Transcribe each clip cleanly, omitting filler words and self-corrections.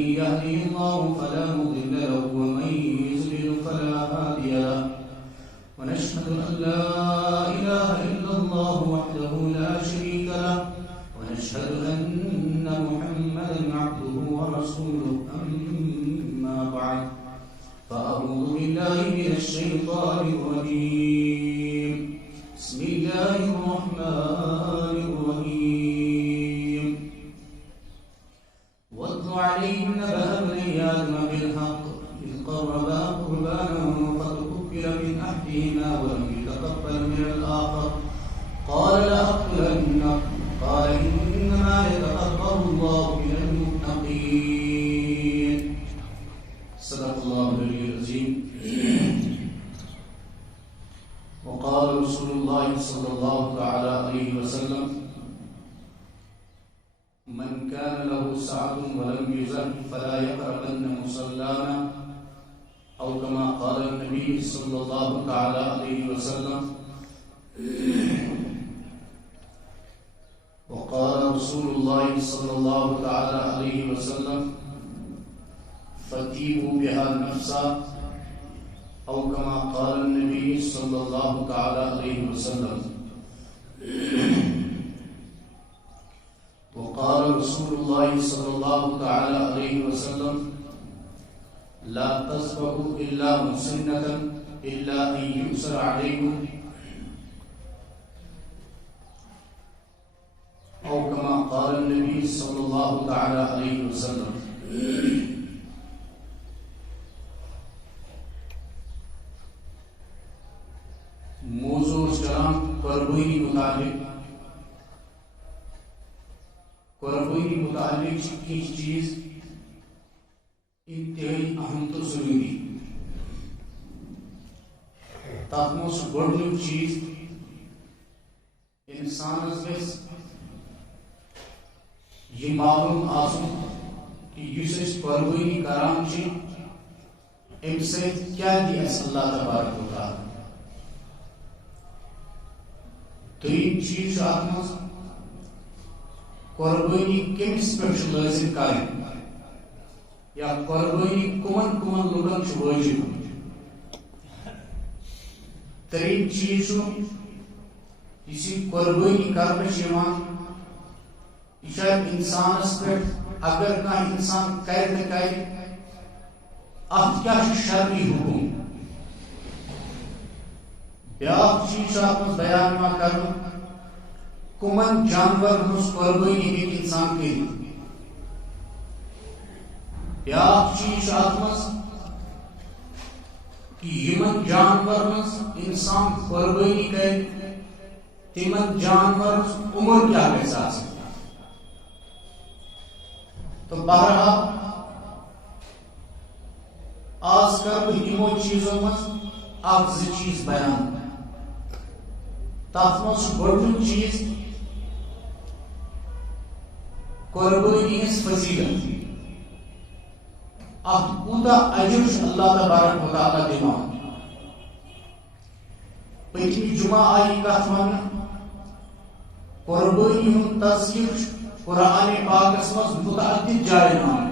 يهده الله فلا مضل له ومن يضلل فلا هادي له ونشهد أن لا إله إلا الله وحده لا شريك له ونشهد أن محمدا عبده ورسوله أما بعد فأعوذ بالله من الشيطان الرجيم بسم الله الرحمن الرحيم واتل عليهم نبأ ابني آدم بالحق إذ قربا قربانا فتقبل من أحدهما ولم يتقبل من الآخر قال لأقتلنك قال إنما يتقبل الله من المتقين صدق الله العلي العظيم. وقال رسول الله صلى الله تعالى عليه وسلم من كان له سعة ولم يزن فلا يقربن مصلانا أو كما قال النبي صلى الله تعالى عليه وسلم. وقال رسول الله صلى الله تعالى عليه وسلم فَتِيبُوا بِهَا نَفْسًا أو كما قال النبي صلى الله تعالى عليه وسلم. وقال رسول الله صلى الله تعالى عليه وسلم لا تذبحوا إلا مسنة إلا أن يؤسر عليكم أو كما قال النبي صلى الله تعالى عليه وسلم. موضوع کلام قربانی متعلق کی چیز انتہائی اہم تو ضروری تک گۄڈنیُک چیز انسانس گژھِ یہ معلوم آسُن کہ یُس أسۍ قربانی کران چھِ امہِ سۭتۍ کیٛاہ دِی اَسہِ اللہ تبارک و تعالیٰ. دوٚیِم چیٖز چھُ اَتھ منٛز قربٲنی کٔمِس پٮ۪ٹھ چھُ لٲزِم کَرٕنۍ یا قربٲنی کٕمن کٕمن لُکن چھُ وٲجِب. ترٛیٚیِم چیٖز چھُ یُس یہِ قربٲنی کرنہٕ چھِ یِوان یہِ چھا اِنسانس پٮ۪ٹھ اگر کانٛہہ اِنسان کرِ تہٕ کرِ اَتھ کیٛاہ چھُ شرعی حُکُم. بیٛاکھ چیٖز چھُ اَتھ منٛز بیان یِوان کرنہٕ کٕمن جانورن ہٕنٛز قربٲنی ہیٚکہِ اِنسان کٔرِتھ. بیٛاکھ چیٖز چھُ اَتھ منٛز کہ یِمن جانورن ہٕنٛز اِنسان قربٲنی کرِ تِمن جانورن ہٕنٛز عُمر کیٛاہ گژھِ آسٕنۍ. تہٕ بہرحال آز کرٕ بہٕ یِمو چیٖزو منٛز اکھ زٕ چیٖز بیان. تَتھ منٛز چھُ گۄڈنیُک چیٖز قربٲنی ہٕنٛز فضیلت. اتھ کوٗتاہ اجر چھُ اللہ تبارک و تعالیٰ دِوان. پٔتمہِ جمعہ آیہِ یہِ کتھ وننہٕ قربٲنی ہُنٛد تذکِر چھُ قرآنِ پاکس منٛز متعدد جاین آمُت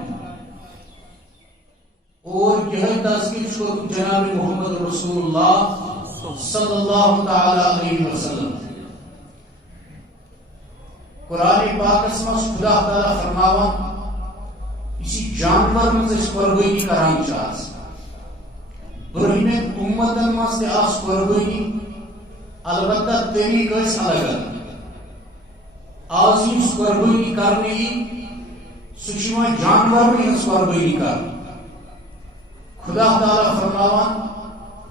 اور یِہے تذکِر چھُ کوٚرمُت جناب محمد رسول اللہ صلی اللہ تعالیٰ علیہ وسلم. قرآن پاکس منٛز خدا تعالیٰ فرماوان یُس یہِ جانورن ہٕنٛز أسۍ قربٲنی کران چھِ آز برٛونٛہمٮ۪ن اُمتن منٛز تہِ آسہٕ قربٲنی البتہ طریٖقہٕ ٲسۍ الگ الگ. آز یُس قربٲنی کرنہٕ یی سُہ چھُ یِوان جانورنٕے ہٕنٛز قربٲنی کرنہٕ. خدا تعالیٰ فرماوان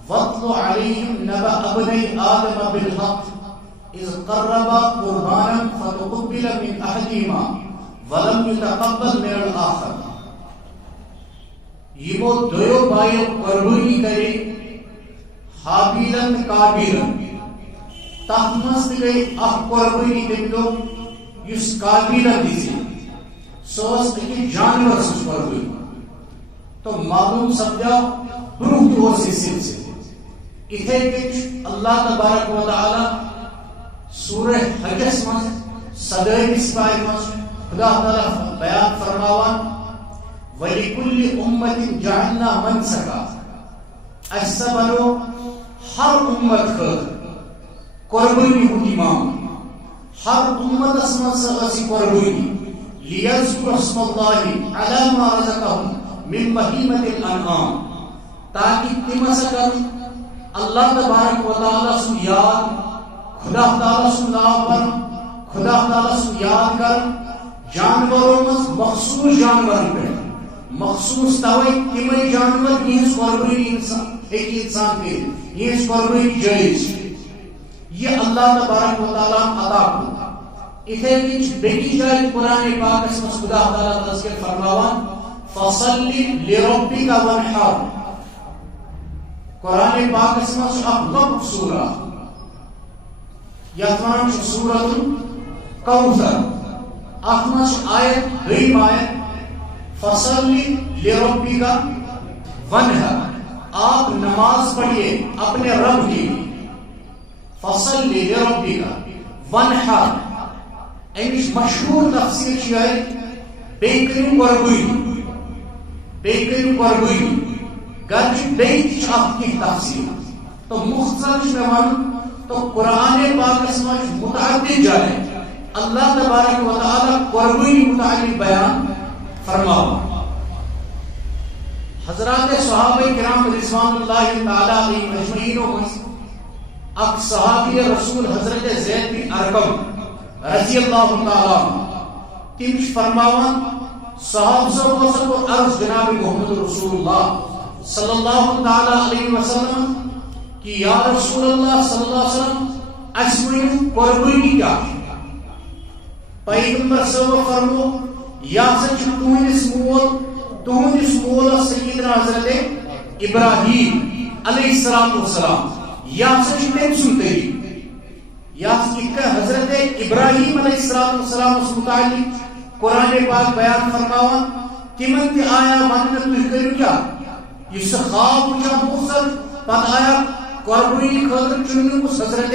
وَاتْلُ عَلَيْهِمْ نَبَأَ ابْنَيْ آدَمَ بِالْحَقِّ إِذْ قَرَّبَا قُرْبَانًا فَتُقُبِّلَ مِنْ أَحَدِهِمَا وَلَمْ يُتَقَبَّلْ مِنَ الْآخَرِ. یِمو دۄیو بایو قربٲنی کرے حابیلن تہٕ قابیلن. تَتھ منٛز تہِ گٔے اکھ قربٲنی تٔمۍ دۄہ یُس قابیلن دِژے سۄ ٲس أکِس جانور سٕنٛز قربٲنی. تو معلوم سپدیو برونٛہہ تہِ اوس یہِ سلسلہٕ. اِتھے کٔنۍ اللہ تبارک و تعالیٰ سورہ حجس منٛز 7 پایہِ منٛز خدا تعالیٰ بیان فرماوان وَلِكُلِّ أُمَّةٍ جَعَلْنَا مَنْسَكًا اسا بنو ہر امت قربانی ہند امام ہر امت اسمت قربانی لِيَذْكُرُوا اسْمَ اللَّهِ عَلَى مَا رَزَقَهُم مِّن بَهِيمَةِ الْأَنْعَامِ تاکہ تم سکن اللہ تبارک و تعالی سن یاد خدا تعالی سن نام پر خدا تعالی سن یاد کر جانوروں میں مخصوص جانور پہ مخصوص توے تمے جانور یہ قربانی انسان کے یہ قربانی جائز یہ اللہ تبارک و تعالی عطا کو اتھے کچھ بیکی جائے قرآن پاک اس میں خدا تعالی تذکر فرماوان فَصَلِّ لِرَبِّكَ وَانْحَرْ قرآن پاک اس میں اقلب سورہ یتمان سورة الكوثر اخمس آیت غیب آیت فَصَلِّ لِرَبِّكَ وَانْحَرْ آپ نماز پڑھئے اپنے رب کی فَصَلِّ لِرَبِّكَ وَانْحَرْ امش مشہور تفسیر ہے بیکریم قربانی گرچہ بیت چاپ کی تفسیر تو مختصر میں تو قرآن پاک اس میں متعدد جائے اللہ تبارک و تعالی قربانی متعلق بیان فرماؤ حضرات صحابہ کرام رضوان اللہ تعالی علیہم اجمعین اک صحابی رسول حضرت زید بن ارقم رضی اللہ تعالی تم فرماوان صحابہ کو عرض جناب محمد رسول اللہ صلی اللہ تعالی علیہ وسلم کہ یا رسول اللہ صلی اللہ علیہ وسلم اسمین قربانی کیا پیغمبر صلی اللہ علیہ وسلم فرمو یا سچ تہندس مول سیدنا حضرت ابراہیم علیہ السلام یا سچ تم سنتے یا حضرت ابراہیم علیہ السلام اس متعلق قرآن پاک بیان فرماوان تمن تی آیا ونت تھی کرو کیا یہ خواب وچا مقصد پتہ آیا قربانی خاطر چنن اس حضرت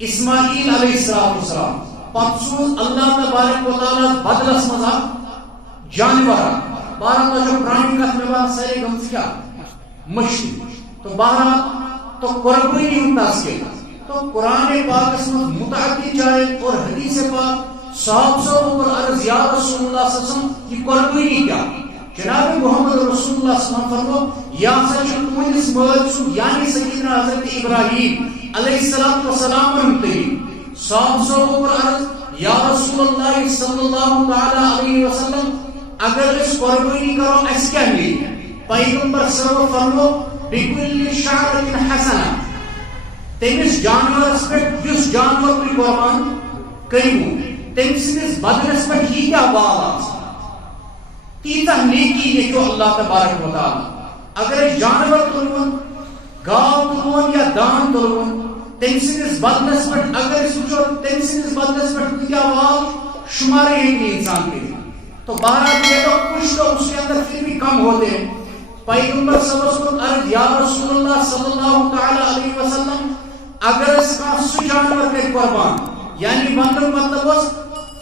اسماعیل علیہ السلام پتہ سوز اللہ تبارک و تعالی بدلس مزا جانور بارہ جو پرانی کت میں بات سارے گمس کیا مشتی تو بارہ تو قربانی انتاز کے تو قرآن پاک اس میں متعدد جائے اور حدیث پاک صحابہ پر عرض یا رسول اللہ صلی اللہ علیہ وسلم یہ قربانی کیا جناب محمد رسول اللہ صلی اللہ علیہ وسلم فرمو یا سچ تمہنس مال یعنی سیدنا حضرت ابراہیم علیہ السلام رحمتے صحابہ پر عرض یا رسول اللہ صلی اللہ تعالی علیہ وسلم اگر اس قربانی کرو اس کیا ملی پیغمبر صلی اللہ علیہ وسلم فرمو بکل شعرت حسنہ تمس جانورس پہ جس جانور کی قربان کرو تم سندس بدنس پہ یہ کیا بال تیتہ نیکی یہ جو اللہ تبارک و تعالی اگر جانور تلون گاو تلون یا دان تلون تم سندس بدنس پہ اگر سوچو تم سندس بدنس پہ کیا بال شمارے ہیں انسان کے تو بہرحال یہ تو کچھ تو اس کے اندر پھر بھی کم ہوتے ہیں پیغمبر صلی اللہ علیہ وسلم عرض یا رسول اللہ صلی اللہ تعالی علیہ وسلم اگر اس کا سو جانور کے قربان یعنی بندر مطلب اس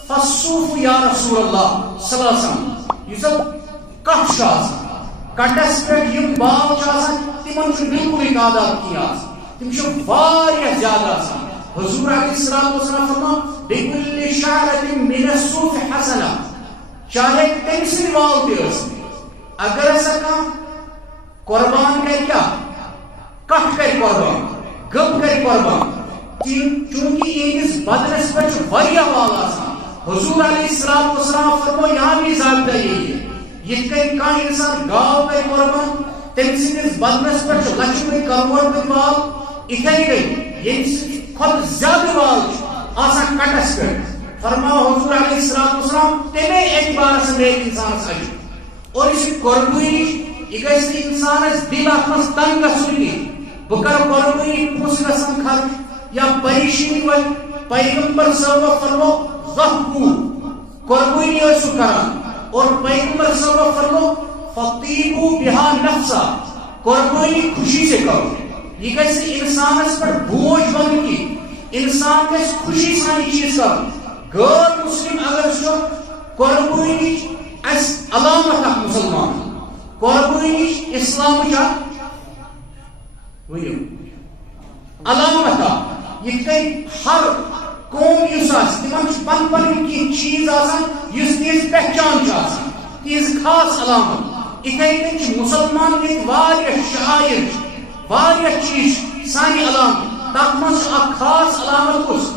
فصوف یا رسول اللہ صلی اللہ علیہ وسلم یہ سب کٹ شاز کٹس پہ یم بال چاہاں تمن چھو بالکل ایک آداب کیا تم چھو واریہ زیادہ سا حضور علیہ السلام فرما بکل شعرت من الصوف حسنہ چاہے تم سے بال دیس اگر ایسا کام قربان کر کیا کٹ کر قربان گب کر قربان چونکہ یہ اس بدنس پر جو بڑیا والا سا حضور علیہ السلام فرمو یہاں بھی ضابطہ یہی ہے یہ کہیں کہاں انسان گاؤں کر قربان تم سے اس بدنس پر جو لچمے کروڑ پر بال اتھائی گئی یہ خود زیادہ بال آسا کٹس کر فرماؤ حضور علیہ السلام تمہیں ایک بار سے ایک انسان سائی اور اسی قربانی یہ کہتے انسان اس دل اپنس تنگ سنگی بکر قربانی پوس رسم خرچ یا پریشنی وی پیغمبر صلی اللہ علیہ وسلم فرمو ضحکو قربانی ایسو کران اور پیغمبر صلی اللہ علیہ وسلم فطیبو بہا نفسا قربانی خوشی سے کرو یہ کہتے انسان اس پر بوجھ بن کی انسان کے خوشی سانی چیز کرو غیر مسلم اگر شو قربانی اس علامت قربانی اسلام چا ورنو علامت یہ کئی ہر قوم اس تمن پن پن کی چیز آسان اس تیز پہچان تیز خاص علامت اتھے کن مسلمان کی واریہ شعائر واریہ چیز سانی علامت تک مز اک خاص علامت اس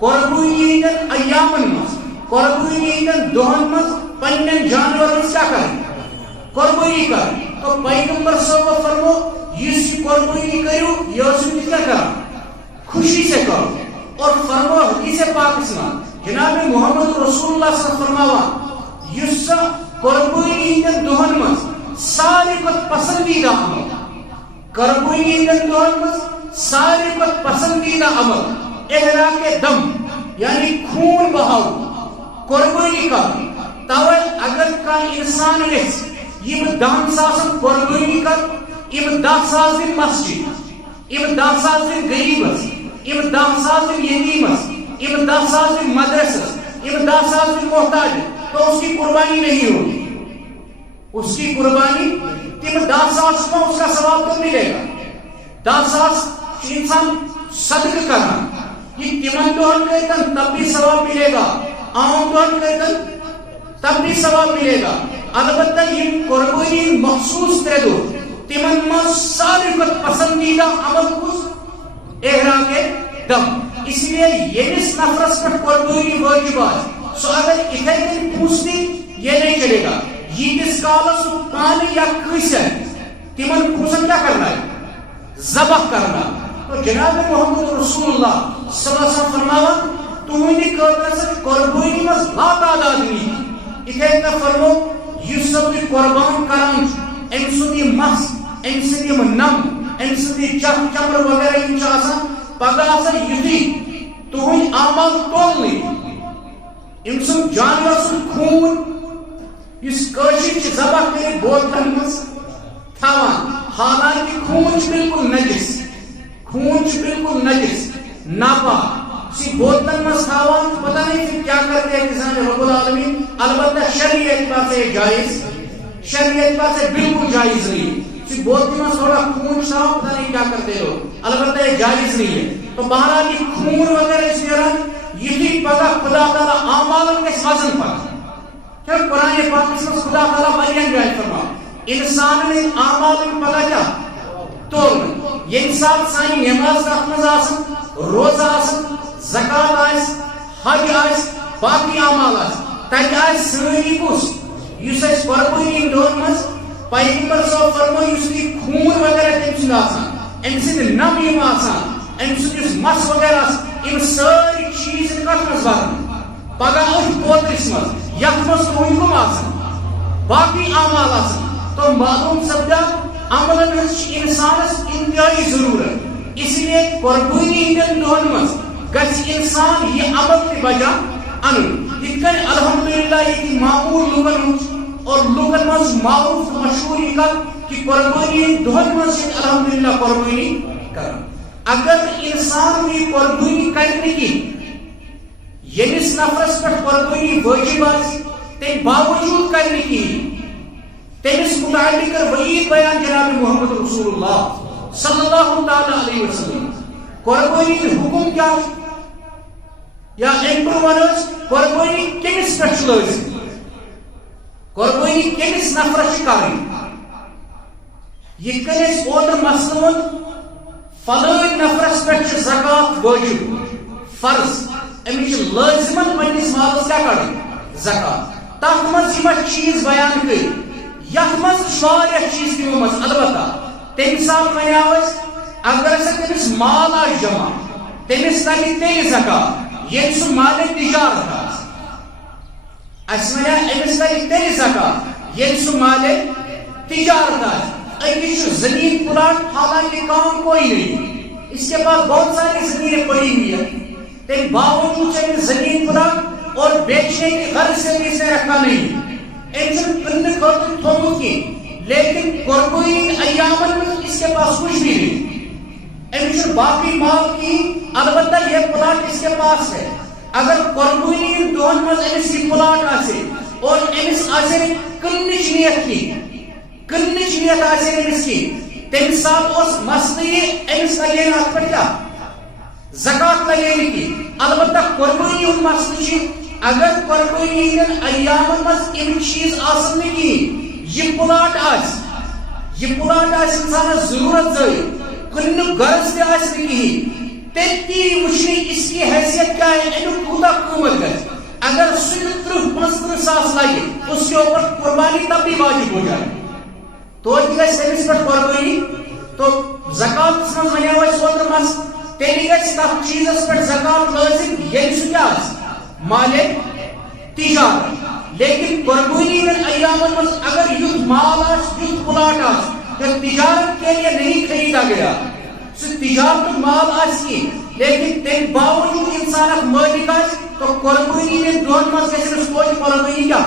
قربانی ہندن ایامن مز قربانی ہندن دہن مز پنن جانور کیا کریں قربانی کر تو پیغمبر صلی اللہ علیہ وسلم فرمو اس قربانی کرو یہ اس میں کیا کرا خوشی سے کرو اور فرمو حدیث پاک میں جناب محمد رسول اللہ صلی اللہ علیہ وسلم یس قربانی ہندن دہن مز سارے کو پسندیدہ عمل قربانی ہندن دہن مز سارے کو پسندیدہ عمل احراق دم یعنی خون بہاؤ قربانی کا توے اگر کا انسان رس یہ 10 ساسن قربانی کر یہ 10 ساس دن مسجد یہ 10 ساس دن غریبس یہ 10 ساس دن یتیمس یہ 10 ساس دن مدرسس یہ 10 ساس دن محتاج تو اس کی قربانی نہیں ہوگی اس کی قربانی تم 10 ساس میں اس کا ثواب تو ملے گا 10 ساس انسان صدقہ کرنا یہ تمن دہن کرتن تب بھی ثواب ملے گا عام دہن کرتن تب بھی ثواب ملے گا البتہ یہ قربانی مخصوص دے دو تمن من سارے کو پسندیدہ عمل کس احراق دم اس لیے یہ اس نفرس پر قربانی واجب ہے سو اگر اتھے دن پوچھتی یہ نہیں چلے گا یہ کس کالس پانی یا کس ہے تمن پوچھن کیا کرنا ہے ذبح کرنا تو جناب محمد رسول اللہ صلی اللہ علیہ وسلم فرماوا تہندی خاطر سے قربانی مز لا تعداد نہیں اتھے کا فرمو یہ سب قربان کران ام سندی مس ام سندی نم ام سندی چمر وغیرہ یہ آسان پگہ آسان یتھی تہند اعمال تولنی ام سند جانور سند خون اس کاشر ذبح کر بوتلن مز تھوان حالانکہ خون بالکل نجس خون بالکل نجس ناپاک سی بوتلن مز تھوان پتہ نہیں پھر کیا کرتے ہیں کسان رب العالمین البتہ شرعی اعتبار سے جائز شرعی اعتبار سے بالکل جائز نہیں سی بوتل میں تھوڑا خون صاف پتہ نہیں کیا کرتے ہو البتہ یہ جائز نہیں ہے تو بہرحال یہ خون وغیرہ اس دوران یہ پگہ خدا تعالیٰ اعمال کے وزن پر کیا قرآن پاک میں خدا تعالیٰ واریاں جائز فرما انسان نے اعمال پگہ کیا تول یہ انسان سانی نماز رکھنا آسن روزہ آسن زکات آئس حج آئس باقی اعمال آئس تک آئس سری کس اس قربانی دون مز پیغمبر صاحب فرمو اس کی خون وغیرہ تم سند آسان ام سند نم یم آسان ام سند مس وغیرہ ام ساری چیز کت مز ورن پگہ ات پوترس مز یت مز تہند کم آسان باقی اعمال آسان تو معلوم سپدا عملن ہز انسانس انتہائی ضرورت اس لیے قربانی ہندن دہن مز گھس انسان یہ عمل تہ بجا ان یہ الحمدللہ یہ معمول لوگن اور لوگن مز معروف مشہور یہ کہ قربانی دہن مز الحمدللہ قربانی کر اگر انسان یہ قربانی کرنے کی یمس نفرس پر قربانی واجب آس تم باوجود کرنے کی تمس متعلق وعید بیان جناب محمد رسول اللہ صلی اللہ تعالی علیہ وسلم قربانی حکم کیا یا امپروونس قربانی کمس پہ لازم قربانی کمس نفرس کریں یہ کنس اوتر مسلون فلان نفرس پہ زکات واجب فرض امچ لازمن پنس مالس کیا کریں زکات تک مز یہ چیز بیان کر یت مز واریاہ چیز تمو مز البتہ تمہ سات ونیو اگر سا تمس مال آ جمع تمس لگہ تیل زکات یل سہ مال تجارت اس ونیا امس لگہ تیل زکات یل سہ مال تجارت اکس زمین پلاٹ حالانکہ کام کوئی نہیں اس کے بعد بہت ساری زمینیں پڑی ہوئی ہیں تم باوجود سے زمین پلاٹ اور بیچنے کی غرض سے بھی اسے رکھا نہیں انسان کن خاطر تھومت کی لیکن قربانی ایامن میں اس کے پاس کچھ بھی نہیں انسان باقی مال کی البتہ یہ پلاٹ اس کے پاس ہے اگر قربانی دون مز امس یہ پلاٹ آسے اور امس آسے کنچ نیت کی کنچ نیت آسے أمس کی تمہِ ساتہٕ اوس مسلہٕ یہِ أمس لگے نہٕ اَتھ پٮ۪ٹھ کیٛاہ زکات لگے نہٕ کینٛہہ البتہ قربٲنی ہُنٛد مسلہٕ چھُ اگر قربٲنی ہٕنٛدٮ۪ن ایامن منٛز یِم چیٖز آسن نہٕ کِہیٖنۍ یہِ پلاٹ آسہِ اِنسانس ضروٗرت زٲیِد کٕننُک غرض تہِ آسہِ نہٕ کِہیٖنۍ تیٚلہِ تی وٕچھنٕچ اس کی حیثیت کیا ہے امیُک کوٗتاہ قۭمت گژھِ اگر سُہ تہِ 30-35 ساس لگہِ اس کے اوپر قربانی تب بھی واجب ہو جائے توتہِ گژھِ تٔمِس پٮ۪ٹھ قربٲنی تو زکاتس منٛز وَنیو اَسہِ اوترٕ مس تیٚلہِ گژھِ تتھ چیٖزس پٮ۪ٹھ زکات لٲزم ییٚلہِ سُہ کیٛاہ آسہِ مالے تجارت لیکن قربانی ہٕنٛدٮ۪ن ایامن منٛز اگر یُتھ مال آسہِ یُتھ پلاٹ آسہِ تو تجارت کے لیے نہیں خریدا گیا سُہ تجارت مال آسہِ کینٛہہ لیکن تمہِ باوجوٗد انسان اکھ مٲلِک آسہِ تو قربٲنی ہٕنٛدٮ۪ن دۄہن منٛز گژھِ أمِس توتہِ قربٲنی کیٛاہ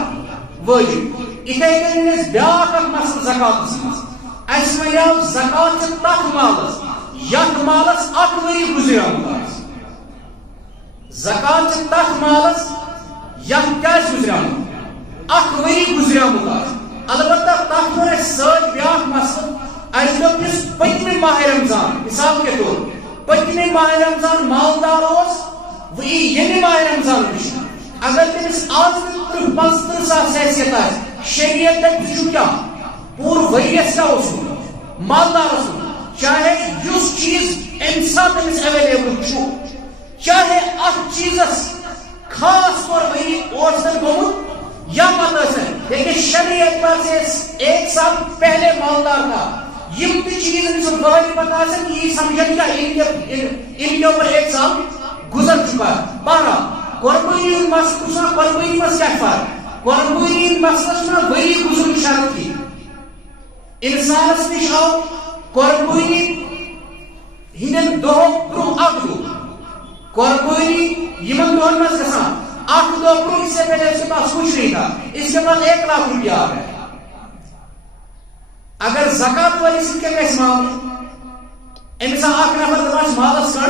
وٲجب یِتھے کٔنۍ أسۍ بیٛاکھ اکھ مسلہٕ زکاتس منٛز اَسہِ وَنیو زکات چھِ تتھ مالس یتھ مالس 1 ؤری گُزریومُت آسہِ زکات چھِ تتھ مالس یتھ کیٛاہ آسہِ گُزریومُت 1 ؤری گُزریومُت آسہِ البتہ تتھ کوٚر اَسہِ سۭتۍ بیٛاکھ مسلہٕ اَسہِ دوٚپ یُس پٔتمہِ ماہِ رمضان مثال کے طور پٔتمہِ ماہِ رمضان مالدار اوس وۄنۍ یی ییٚمہِ ماہِ رمضان وٕچھنہٕ اگر تٔمِس آز تہِ 30-35 ساس حیثیت آسہِ شریعت دَپہِ ژٕ چھُکھ کیٛاہ پوٗرٕ ؤرِیَس کیٛاہ اوسمُت مالدار اوسمُت چاہے یُس چیٖز اَمہِ ساتہٕ أمِس ایویلیبل چھُ چاہے اتھ چیٖزس خاص طور ؤری اوسن گوٚمُت یا پتہ ٲسن لیکن شریعت پر سے 1 سال پہلے مالدار تھا یم تہِ چیٖز أمِس گٲڑۍ پتہ آسن یی سمجھن کیٛاہ ان کے اوپر 1 سال گزر چُکا بہرحال قربٲنی ہُنٛد مسلہٕ چھُنہ قربٲنی منٛز کیٛاہ فرق قربٲنی ہُنٛد مسلس چھُنہ ؤری گُزرُن شرط کینٛہہ انسانس نِش آو قربٲنی ہٕنٛدٮ۪ن دۄہو برونٛہہ اکھ دۄہ قربانی یمن دۄہن منٛز گژھان اکھ دۄہ برونٛہہ اس سے پہلے اس کے پاس کچھ نہیں تھا اس کے پاس 1 لاکھ روپیہ آ گئے اگر زکات والی سۭتۍ کیٛاہ گژھِ معاملہٕ أمِس آو اکھ نفر دپان چھُ مالس کڑ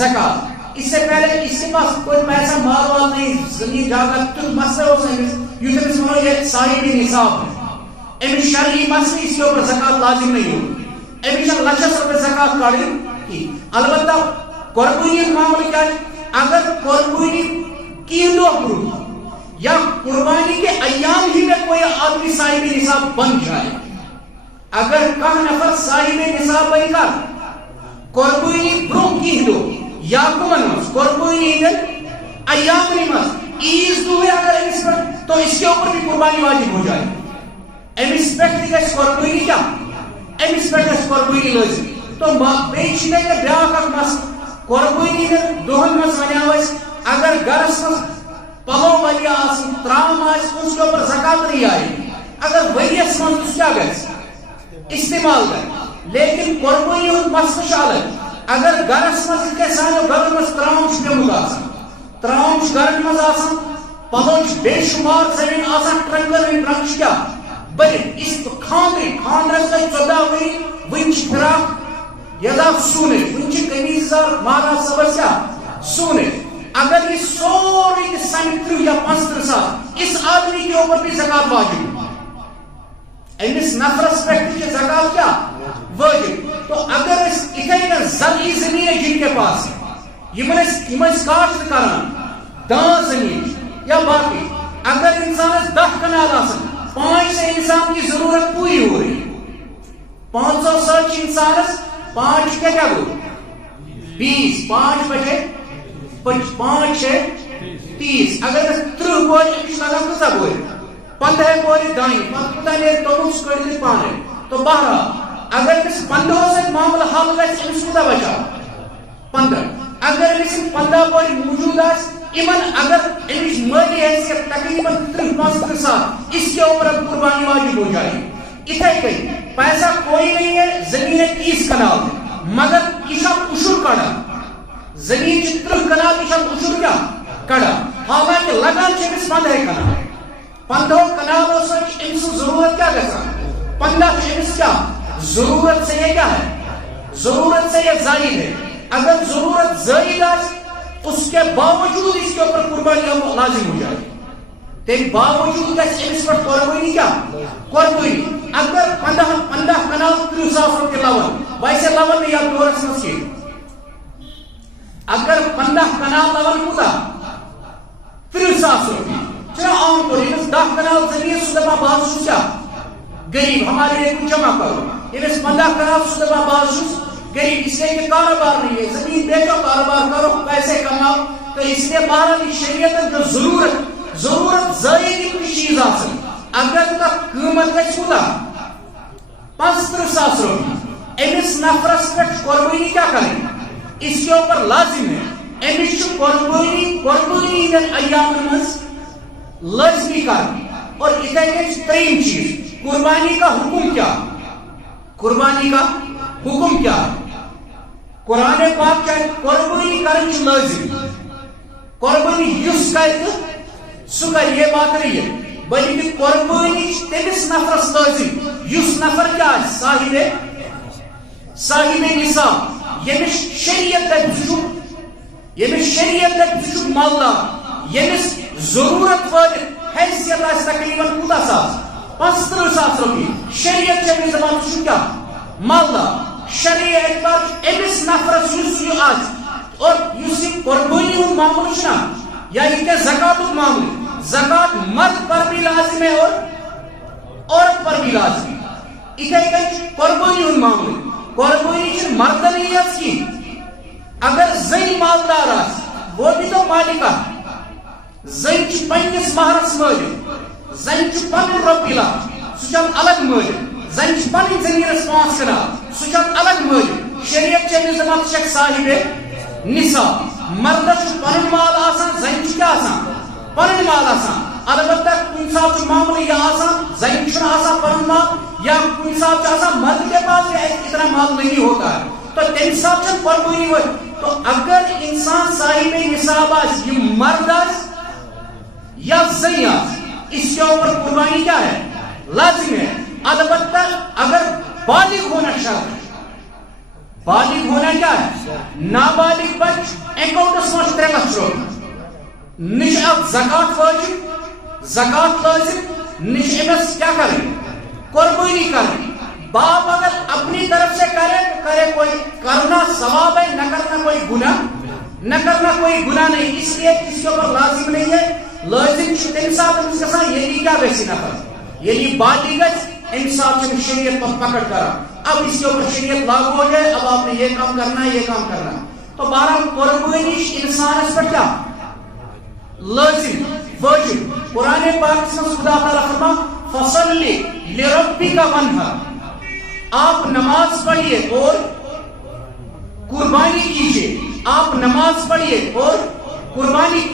زکات اس سے پہلے اس کے پاس کوئی پیسہ مال وال نہیں زمین جائیداد تیُتھ مسئلہ اوس أمِس یُتھ أمِس ونو یہ صاحب نصاب ہے أمِس شرعی مسئلہ اس کے اوپر زکات لازم نہیں ہوگی أمِس چھنہٕ لچھس رۄپیہِ زکات کڑٕنۍ کینٛہہ البتہ قربانی ہُنٛد معاملہٕ کیٛاہ چھُ اگر قربانی کینٛہہ دۄہ برونٛہہ یا قربانی کے ایام ہی میں کوئی آدمی صاحب نصاب بن جائے اگر کانٛہہ نفر صاحب نصاب بنہِ کر قربانی برونٛہہ کینٛہہ دۄہ یا کمن منٛز قربانی ہٕنٛدٮ۪ن ایامنٕے منٛز عیٖذ دۄہٕے اگر أمِس پٮ۪ٹھ تو اس کے اوپر بھی قربانی واجب ہو جائے أمِس پٮ۪ٹھ تہِ گژھِ قربانی کیٛاہ أمِس پٮ۪ٹھ گژھِ قربانی لٲزم تو بیٚیہِ چھِ تَتہِ بیٛاکھ اکھ مسلہٕ قربانی ہٕنٛدٮ۪ن دۄہن منٛز وَنیو اَسہِ اگر گرس منٛز پلو واریاہ آسن ترام آسہِ اس کے اوپر زکات نہیں آئے اگر ؤرِیَس منٛز سُہ کیٛاہ گژھِ استعمال کرِ لیکن قربانی ہُنٛد مسلہٕ چھُ الگ اگر گرس منٛز یِتھ کٔنۍ سانیو گرن منٛز ترام چھُ پیوٚمُت آسان ترام چھُ گرن منٛز آسان پلو چھِ بے شُمار زمین آسان ٹرنکن ہٕنٛدۍ ٹرنک چھِ کیٛاہ بٔرِتھ خاندرس گٔے 14 ؤری وٕنہِ چھِ فراق یزاب سونے وٕنہِ چھِ قمیٖض یزار مہراز صٲبس کیٛاہ سونے اگر یہ سورُے تہِ سمہِ 30 یا 35 ساس اس آدمی کے اوپر بھی زکات واجب أمِس نفرس پٮ۪ٹھ تہِ چھِ زکات کیٛاہ وٲجب تو اگر أسۍ یِتھے کٔنۍ زرعی زمین ہے جن کے پاس یِم ٲسۍ کاشت کران دان زمین یا باقی اگر انسانس 10 کنال آسن 5 سے انسان کی ضرورت پوری ہو رہی 500 سۭتۍ چھِ انسانس 5 کیٛاہ گوٚو 20 5 بچے 5 6 30 اگر 30 بورِ أمِس چھِ لگان کۭژاہ بورِ 15 بورِ دانہِ پتہٕ کوٗتاہ نیرِ توٚمُل سُہ کٔڑِو تُہۍ پانے تو بہرحال اگر أمِس 15 سۭتۍ معاملہٕ حل گژھِ أمِس کوٗتاہ بچاو 15 اگر أمِس 15 بورِ موجوٗد آسہِ یِمن اگر أمِچ مٲلی حیثیت تقریباً 30-35 ساس اس کے اوپر اب قربانی واجب ہو جائے اتھے کٔنۍ پیسہ کوئی نہیں ہے زمین ہے 30 کنال مگر یہ چھُ اکھ اُشُر کڑان زمین چھِ 30 کنال یہ چھُ اکھ اُشُر کیٛاہ کڑان حالانکہ لگان چھِ أمِس 15 کنال 15 کنالو سۭتۍ چھِ أمۍ سٕنٛز ضروٗرت کیٛاہ گژھان 15 چھِ أمِس کیٛاہ ضروٗرت سے یہ کیا ہے ضرورت سے یہ زائد ہے اگر ضرورت زائد آسہِ اس کے باوجود اس کے اوپر قربانی لازم ہو جائے تیرے باوجود گژھِ أمِس پٮ۪ٹھ قربانی کیٛاہ قربانی اگر 15 کنال 30,000 روپیہ لون ویسے لون نہیں آپ دورس مز کی اگر 15 کنال لون کوتا 30,000 روپیہ چرا عام طور 10 کنال زمین سدبا باز کیا غریب ہمارے لیے کچھ جمع کرو یہ 15 کنال سدبا باز غریب اس لیے کہ کاروبار نہیں ہے زمین بیچو کاروبار کرو پیسے کماؤ تو اس لیے بہرحال شریعت جو ضرورت زائد کی چیز آسن اگر تک قیمت ہے چھوٹا 50,000 روپیہ امس نفرس پہ قربانی کیا کریں اس کے اوپر لازم ہے امس قربانی ایام میں لازمی کرنی اور اتنے ترین چیز قربانی کا حکم کیا قربانی کا حکم کیا قرآن پاک کیا قربانی کرنی لازم قربانی یس کر سہ کر یہ بات رہی ہے بلکہ قربانی تمس نفرس لازم یس نفر کیا صاحب نصاب یمس شریعت دچ مالدار یمس ضرورت واتد حیثیت آس تقریباً کوتہ ساس 50,000 روپیہ شریعت چھ زبان کیا مالدار شرعی اعتبار امس نفرس یہ آج اور اس قربانی ہند معاملہ چھنا یا یہ زکات معاملہ زکات مرد پر بھی لازم ہے اور عورت پر بھی لازم ہے قربانی ہند معاملہ قربانی چھ مردنیت کی اگر زن مالدار آس وہ بھی تو مالکہ زن چھ پنس مہرس مالک زن چھ پن رپیلا سہ الگ مالک زن چھ پن زمینس 5 کنال سہ الگ مالک شریعت چھ زمان چھ صاحب نصاب مردس پن مال آسان زن کیا آسان پن مال آسان البتہ کن سات معاملہ یہ آسان زن چھنا آسان پن مال یا کن سات آسان مرد کے پاس اتنا مال نہیں ہوتا ہے تو تم سات چھ قربانی ہوئی تو اگر انسان صاحب نصاب آس یہ مرد آس یا زن آس اس کے اوپر قربانی کیا ہے لازم ہے البتہ اگر بالغ ہونا شرط بالغ ہونا کیا ہے نابالغ بچ اکاؤنٹس میں 3 لچھ روپیہ نش اب زکات واجب زکات لازم نش امس کیا کریں قربانی کریں باپ اگر اپنی طرف سے کرے تو کرے کوئی کرنا ثواب ہے نہ کرنا کوئی گناہ نہیں اس لیے اس کے اوپر لازم نہیں ہے لازم تم سات یہ کیا ویسی نفر یہ بالغ انصاف سے شریعت پر پکڑ کرا اب اس کے اوپر شریعت لاگو ہو جائے اب آپ نے یہ کام کرنا ہے یہ کام کرنا ہے تو بہرحال قربانی انسان اس پر کیا لازم واجب قرآن پاک میں خدا تعالیٰ فرما فصلی لربک وانحر آپ نماز پڑھیے اور قربانی کیجئے آپ نماز پڑھیے اور قربانی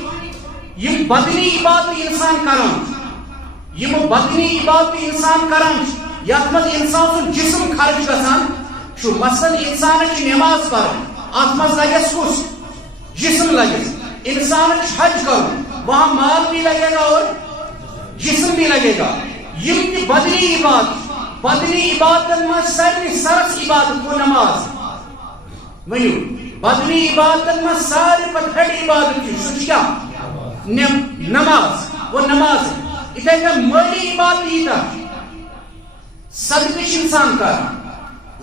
یہ بدنی عبادت انسان کران یہ بدنی عبادت انسان کران یت مز انسان سن جسم خرچ گژھان چھُ مثلاً انسان کی نماز پڑھن ات مز لگس کس جسم لگس انسان حج کرن وہاں مال بھی لگے گا اور جسم بھی لگے گا یہ بدنی عبادت میں سارے سرس عبادت کو نماز ونیو بدنی عبادت میں سارے پر بڑی عبادت کی سچ کیا نماز وہ نماز اتنے کا مالی عبادت ہی تھا صدقہ انسان کا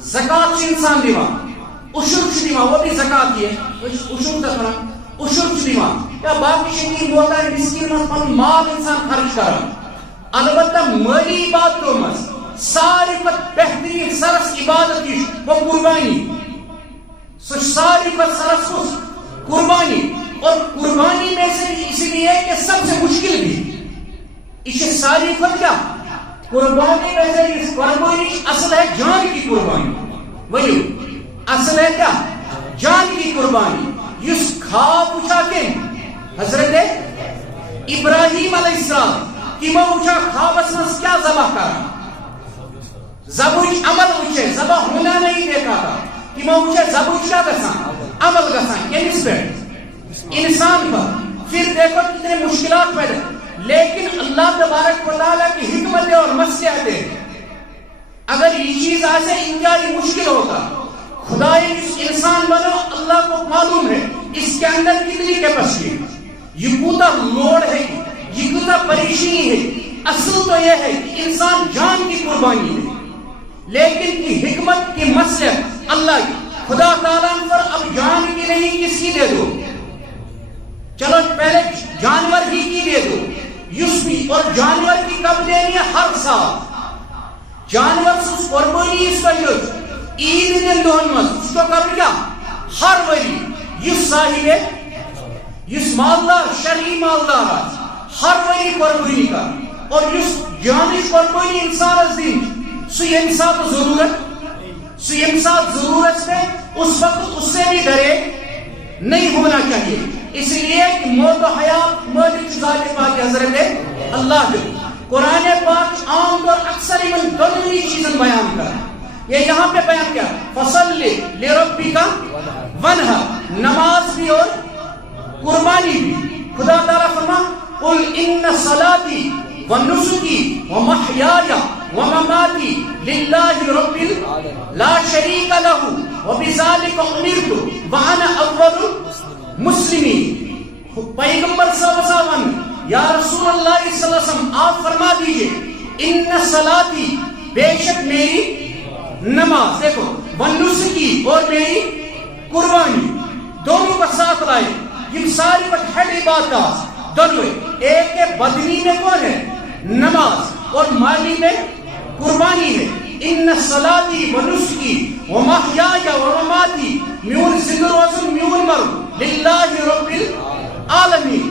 زکات انسان دیوان اشر دیوان وہ بھی زکات ہی ہے اشر تھا اشر دیوان یا باقی شکل ہوتا ہے مسکین میں پر مال انسان خرچ کرا البتہ مالی عبادتوں میں ساری پر بہترین سرس عبادت کی وہ قربانی ساری پر سرس قربانی اور قربانی میں سے اس لیے کہ سب سے مشکل بھی اسے ساری پر کیا قربانی میں سے اس قربانی اصل ہے جان کی قربانی وہی اصل ہے کیا جان کی قربانی اس خواب اچھا کے حضرت ابراہیم علیہ السلام کی میں اچھا خواب اسمس کیا ذبح کرا ذبح عمل اچھے ذبح ہونا نہیں دیکھا تھا کہ میں اچھے ذبح کیا گسان عمل گسان یہ نسبت انسان پر پھر دیکھو کتنے مشکلات پیدا لیکن اللہ تبارک و تعالیٰ کی حکمت اور مصلحت ہے اگر یہ چیز آسے انتہائی مشکل ہوگا خدا اس انسان بنو اللہ کو معلوم ہے اس کے اندر کتنی کیپیسٹی ہے یہ کوتا لوڑ ہے یہ کوتا پریشانی ہے اصل تو یہ ہے کہ انسان جان کی قربانی ہے لیکن کی حکمت کی مصلحت اللہ کی خدا تعالیٰ پر اب جان کی نہیں کس کی دے دو, چلو پہلے جانور کی دے دو یسمی, اور جانور کی کب دینی ہے؟ ہر سال جانور سوس قربانی اس کا عید دن دون مز اس کو کر کیا ہر وری یس صاحب یس مالدار شرعی مالدار ہر وری قربانی کا, اور یس جانش قربانی انسان از دین سو یم ساتھ ضرورت سے اس وقت اس سے بھی ڈرے نہیں ہونا چاہیے, اس لیے کہ موت و حیات مالک ذات پاک حضرت اللہ جو قرآن پاک عام طور اکثر ان دونوں چیزیں بیان کر, یہ یہاں پہ بیان کیا فصلی لربک وانحر, نماز بھی اور قربانی بھی. خدا تعالیٰ فرما قل ان صلاتی ونسکی ومحیای ومماتی للہ رب لا شریک لہ وبذالک امرت وانا اول مسلمین. پیغمبر صلی اللہ علیہ وسلم یا رسول اللہ صلی اللہ علیہ وسلم آپ فرما دیجئے ان صلاتی بے شک میری نماز, دیکھو ونسکی اور میری قربانی دونوں کا ساتھ لائے, یہ ساری وقت ہے عبادات دونوں, ایک ہے بدنی میں کون ہے نماز اور مالی میں قربانی ہے. ان صلاتی ونسکی ومحیای ومماتی میون زندہ روزن میون مر للہ رب العالمین.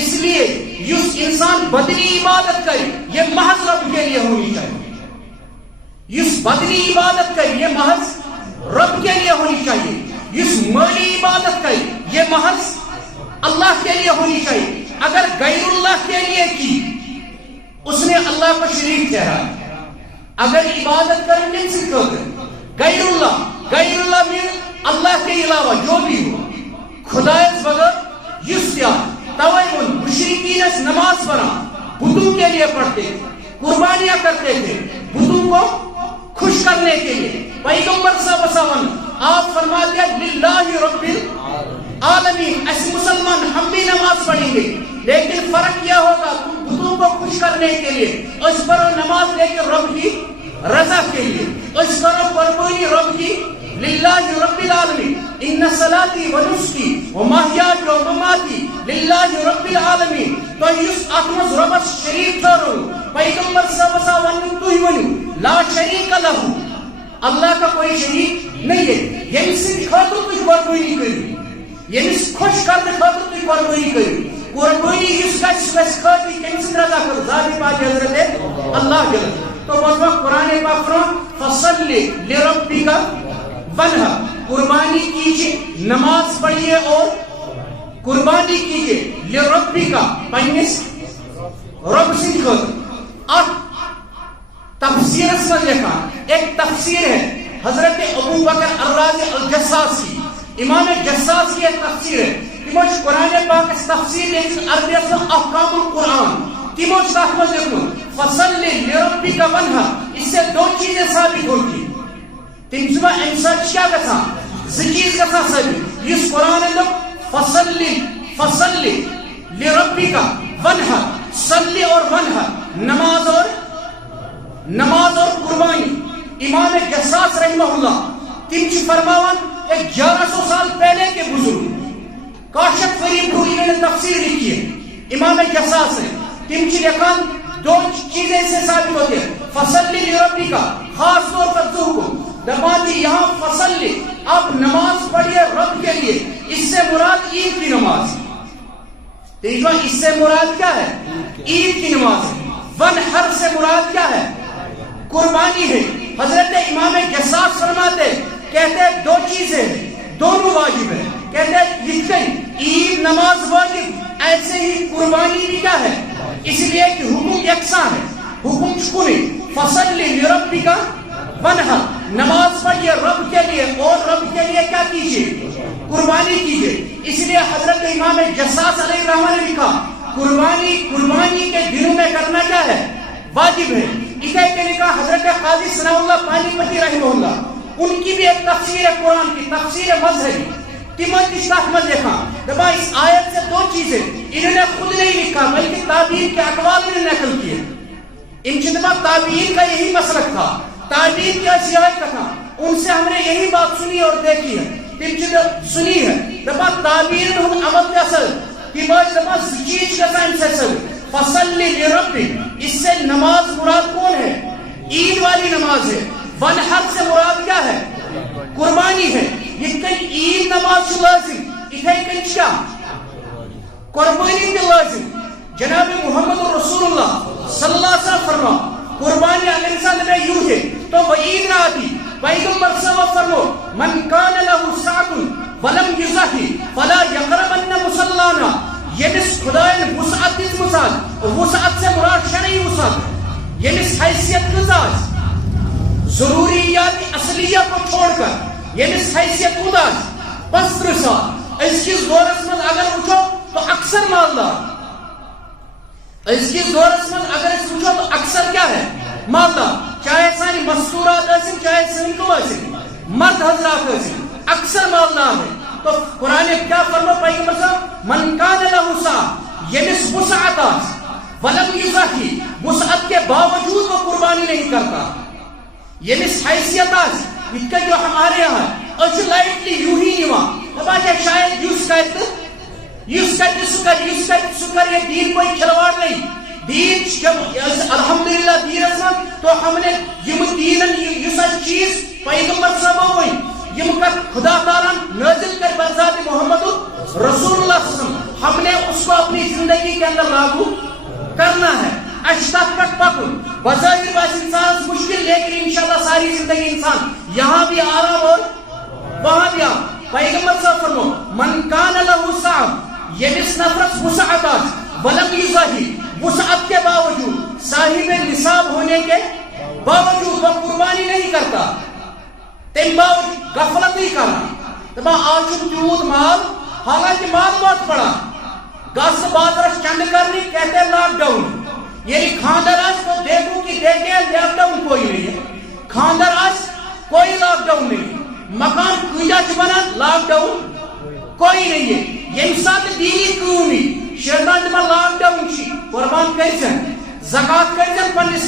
اس لیے یس انسان بدنی عبادت کرے یہ محض رب کے لیے ہونی چاہیے, یس بدنی عبادت کرے یہ محض رب کے لیے ہونی چاہیے, یس مالی عبادت کرے یہ محض اللہ کے لیے ہونی چاہیے. اگر غیر اللہ کے لیے کی اس نے اللہ کو شریک ٹھہرایا. اگر عبادت کریں کن سے کرتے غیر اللہ میں اللہ کے علاوہ جو بھی ہو خدا بغیر یسیان توائن مشرکین اس نماز پڑھا بتوں کے لیے پڑھتے قربانیاں کرتے تھے بتوں کو خوش کرنے کے لیے. پیغمبر صلی اللہ علیہ وسلم آپ فرما دیا للہ رب العالمین, ایسے مسلمان ہم بھی نماز پڑھیں گے لیکن فرق کیا ہوگا تم بتوں کو خوش کرنے کے لیے اس پر نماز لے کے رب کی رضا کے لیے, اس پر قربانی رب کی للہ رب العالمین. ان صلاتی ونسکی ومحیای ومماتی للہ رب العالمین. تو اس اتمز رب شریف کرو پیغمبر صلی اللہ علیہ وسلم تو ہی ونو لا شریک لہ, اللہ کا کوئی شریک نہیں ہے. یہ سے خاطر کچھ قربانی کری, یہ خوش کرنے خاطر کچھ قربانی کری. قربانی اس کا خاطر کیسے رضا کرو ذات پاک حضرت اللہ جل. تو وہ قرآن پاک فرما فصلی لربک وانحر, قربانی کیجئے نماز پڑھیے اور قربانی کیجئے لربک پنس رب سے خاطر. اب تفسیر سے لکھا ایک تفسیر ہے حضرت ابو بکر الرازی الجساسی, امام جساسی کی تفسیر ہے. تموش قرآن پاک اس تفسیر لیکن عربی اصل احکام القرآن تموش تحمد لکھو فصلی لربک وانحر. اس سے دو چیزیں ثابت ہوتی تم صبح امساج کیا گسا زکیز گسا سبی اس قرآن لکھ فصلی لربک وانحر, صلی اور وانحر نماز اور قربانی. امام جساس رحمہ اللہ تم چی فرماوان 1100 سال پہلے کے بزرگ کاشف فرید کو انہوں نے تفسیر لکھی ہے. امام جساس ہے تم چی لکھان دو چیزیں سے ثابت ہوتے ہیں فصلی لربک خاص طور پر ذو کو دباتی یہاں فصلی اب نماز پڑھیے رب کے لیے, اس سے مراد عید کی نماز. دیکھو اس سے مراد کیا ہے عید کی نماز. وانحر سے مراد کیا ہے قربانی ہے. حضرت امام جساس فرماتے کہتے ہیں دو چیزیں دونوں واجب ہے. کہتے ہیں لکھتے عید نماز واجب ایسے ہی قربانی بھی کیا ہے, اس لیے کہ حکم یکساں ہے. حکم شکونے فصلی لربک وانحر, نماز پڑھیے رب کے لیے اور رب کے لیے کیا کیجیے قربانی کیجیے. اس لیے حضرت امام جساس علیہ الرحمہ نے لکھا قربانی کے دنوں میں کرنا کیا ہے واجب ہے. اسی کے لکھا حضرت قاضی ثناء اللہ پانی پتی رحمہ اللہ, ان کی بھی ایک تفسیر ہے قرآن کی تفسیر مظہری تیمت احمد لکھا. دبا اس آیت سے دو چیزیں انہوں نے خود نہیں لکھا بلکہ تابعین کے اقوال نے نقل کیے. ان جتنا تابعین کا یہی مسلک تھا تعبیر کیا سیاہ کتھا ان سے ہم نے یہی بات سنی اور دیکھی ہے تم سنی ہے دپا تعبیر ہم عمل کا سر کہ بات دپا چیز کا ان سے سر فصلی لربک اس سے نماز مراد کون ہے عید والی نماز ہے ونحر سے مراد کیا ہے قربانی ہے یہ کئی عید نماز سے لازم اتھے کئی کیا قربانی کے لازم جناب محمد رسول اللہ صلی اللہ علیہ وسلم فرما قربانی اگر انسان میں یوں ہے تو وہ عید نہ آتی پیغمبر صلی اللہ علیہ وسلم فرمو من کان له ساعۃ ولم یضحی فلا یقربن مصلانا یمس خدائن وسعت اس وسعت وسعت سے مراد شرعی وسعت یمس حیثیت گزاز ضروریات اصلیہ کو چھوڑ کر یمس حیثیت اداز پستر سال اس کی زورس میں اگر اٹھو تو اکثر مالدار اس کی زورس میں اگر اس اٹھو تو اکثر کیا ہے مالدار چاہے سانی مستورات ایسن چاہے سن کو ایسن مرد حضرات ایسن اکثر مالدار ہے تو قرآن کیا فرما پیغمبر صاحب من کان له ساعۃ یمس وسعت ولم یضحی وسعت کے باوجود وہ قربانی نہیں کرتا یمس حیثیت اس کا جو ہمارے یہاں اچھ لائٹلی یوں ہی نیوا ابا جا شاید یوز کرتے سکر یہ دین کوئی کھلواڑ نہیں دین جب الحمدللہ دین اسلام تو ہم نے یم دینن یہ چیز پیغمبر صاحب ہوئی یم کا خدا تعالیٰ نازل کر برذات محمد رسول اللہ صلی اللہ علیہ وسلم ہم نے اس کو اپنی زندگی کے اندر لاگو کرنا ہے اشتاق کٹ پکن بظاہر باس انسان مشکل لیکن انشاءاللہ ساری زندگی انسان یہاں بھی آرام اور وہاں بھی آرام پیغمبر صاحب فرمو من کان له ساعۃ یمس نفرس وسعت ولم یضحی وسعت کے باوجود صاحب نصاب ہونے کے باوجود وہ قربانی نہیں کرتا تم باوجود غفلت نہیں کرنا تب آج تیوت مال حالانکہ مال بہت بڑا گاس بازرس چند کرنی کہتے ہیں لاک ڈاؤن یعنی خاندر آج تو دیکھو کہ دیکھے لاک ڈاؤن کوئی نہیں ہے خاندر آج کوئی لاک ڈاؤن نہیں مکان کجا بنا لاک ڈاؤن کوئی نہیں ہے یہ ساتھ دینی قومی شیطان جب لاک ڈاؤن چی قربان کیسن زکاة کیسن پنس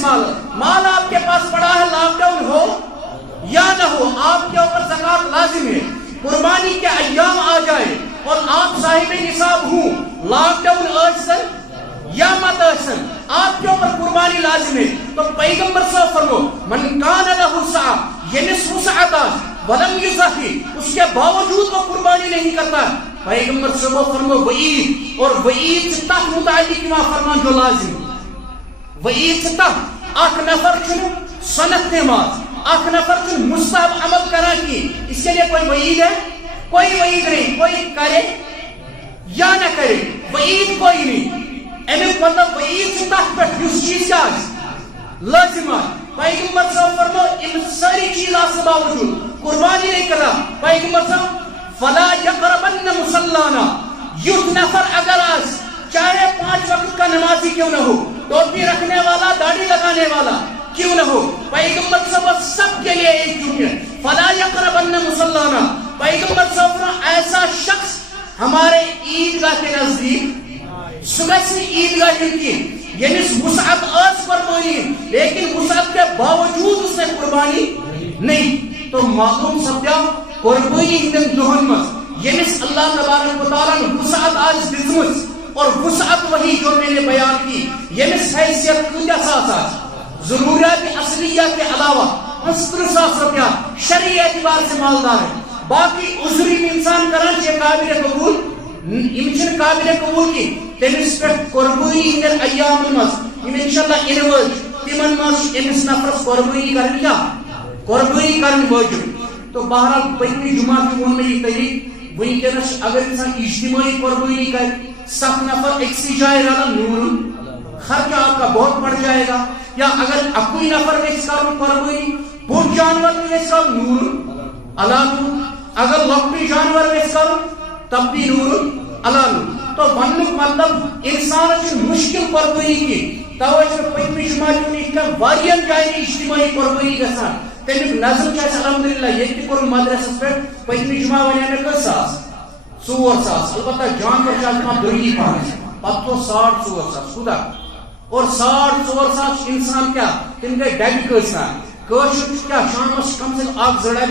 مال آپ کے پاس پڑا ہے لاک ڈاؤن ہو یا نہ ہو آپ کے اوپر زکاة لازم ہے قربانی کے ایام آ جائے اور آپ صاحب نصاب ہوں لاک ڈاؤن آجسن یا مت آجسن آپ کے اوپر قربانی لازم ہے تو پیغمبر صلی اللہ علیہ وسلم من کان له ساعۃ یمس وسعت ولم یضحی اس کے باوجود وہ قربانی نہیں کرتا پیغمبر صلی اللہ علیہ وسلم وعید اور وعید سے تحت متعلق ما فرمان جو لازم وعید سے تحت اخ نفر چھنو سنت نماز اخ نفر چھنو مستحب عمل کرا کی اس کے لیے کوئی وعید ہے کوئی وعید نہیں کوئی کرے یا نہ کرے وعید کوئی نہیں امیک مطلب وعید سے تحت پر اس چیز کا لازم ہے پیغمبر صلی اللہ علیہ وسلم ان ساری چیز آسے باوجود قربانی نہیں کر رہا پیغمبر صلی اللہ علیہ وسلم فلا یقربن مصلانا یوت نفر اگر آج چاہے 5 وقت کا نمازی کیوں نہ ہو ٹوپی رکھنے والا داڑھی لگانے والا کیوں نہ ہو پیغمبر صلی اللہ علیہ وسلم سب کے لیے ایک جملہ فلا یقربن مصلانا پیغمبر صلی اللہ علیہ وسلم ایسا شخص ہمارے عیدگاہ کے نزدیک صبح سے عیدگاہ کی یعنی وسعت آس قربانی لیکن وسعت کے باوجود اس نے قربانی نہیں تو معلوم سمجھا قربانی ہندن دہن مز یعنی اللہ تبارک و تعالیٰ وسعت آج دزمس اور وسعت وہی جو میں نے بیان کی یعنی حیثیت کیا ساتھ ضروریات اصلیہ کے علاوہ 70 روپیہ شرعی اعتبار سے مالدار ہے باقی عذری انسان کران چاہے قابل قبول امچن قابل قبول کی تمس پہ قربانی ہندن ایام مز انشاءاللہ انوج تمن مز امس نفرس قربانی کرن کیا قربانی کرن واجب تو بہرحال پہلی جمعہ کی وہ میں یہ طریق ونکس اگر انسان اجتماعی قربانی کر 7 نفر ایک سی جائے رہا نور خرچہ آپ کا بہت بڑھ جائے گا یا اگر اکوئی نفر میں اس کا قربانی بہت جانور میں اس کا نور اللہ اگر لوکٹی جانور میں اس کا تب بھی نور اللہ تو ونک مطلب انسان سے مشکل قربانی کی توجہ پہلی جمعہ کی واریاں جائے اجتماعی قربانی گژھان تمیک نظر چھ الحمدللہ یہ کور مدرسس پہ پہلی جمعہ ونیا میں کس ساس 4 ساس البتہ جانور چھ دری پانس پتہ تو 4.5 ساس خدا اور 4.5 ساس انسان کیا تم گئے ڈیبی کرسان کوشر کیا شامس کم سے کم اخ زڑا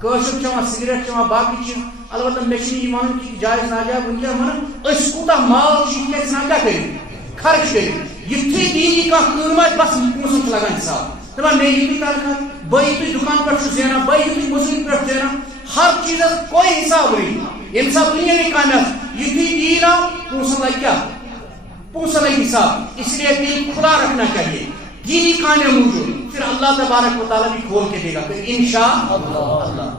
کوشر چوان سگریٹ چوان باقی چیز البتہ مے چھ ون کہ جائز ناجائز ونکس ون اس کوتا مال کیا کریں خرچ کریں یتھی دینی کم بس پونسن لگان حساب دپان مے یتھی تنخواہ بہ یتھی دکان پہ زینان بہ یتھی مزدوری پہ زینان ہر چیز کوئی حساب نہیں یم سب دنیا کام یتھی دین آو پونسن لگ کیا پونسن لگ حساب اس لیے دل کھلا رکھنا چاہیے دینی کام موجود پھر اللہ تبارک و تعالیٰ بھی کھول کے دے گا پھر انشاءاللہ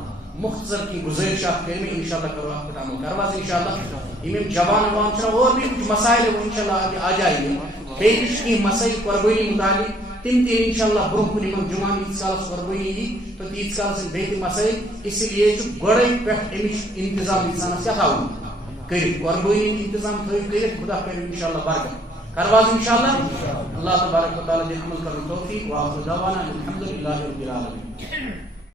مختصر کی گزارش آپ کے میں انشاءاللہ کرواز انشاءاللہ امام جوان اور بھی کچھ مسائل وہ انشاءاللہ آگے آ جائیں گے بیش کی مسائل قربانی متعلق تم تین انشاءاللہ برو کن امام جمعہ عید سال قربانی تو عید سال سے بیت مسائل اس لیے گڑے پہ انتظام انسان سے تھاؤں کریں قربانی انتظام کریں خدا کریں انشاءاللہ برکت کرواز انشاءاللہ اللہ تبارک و تعالی دے عمل کرنے توفیق وآخر دعوانا الحمدللہ رب العالمین.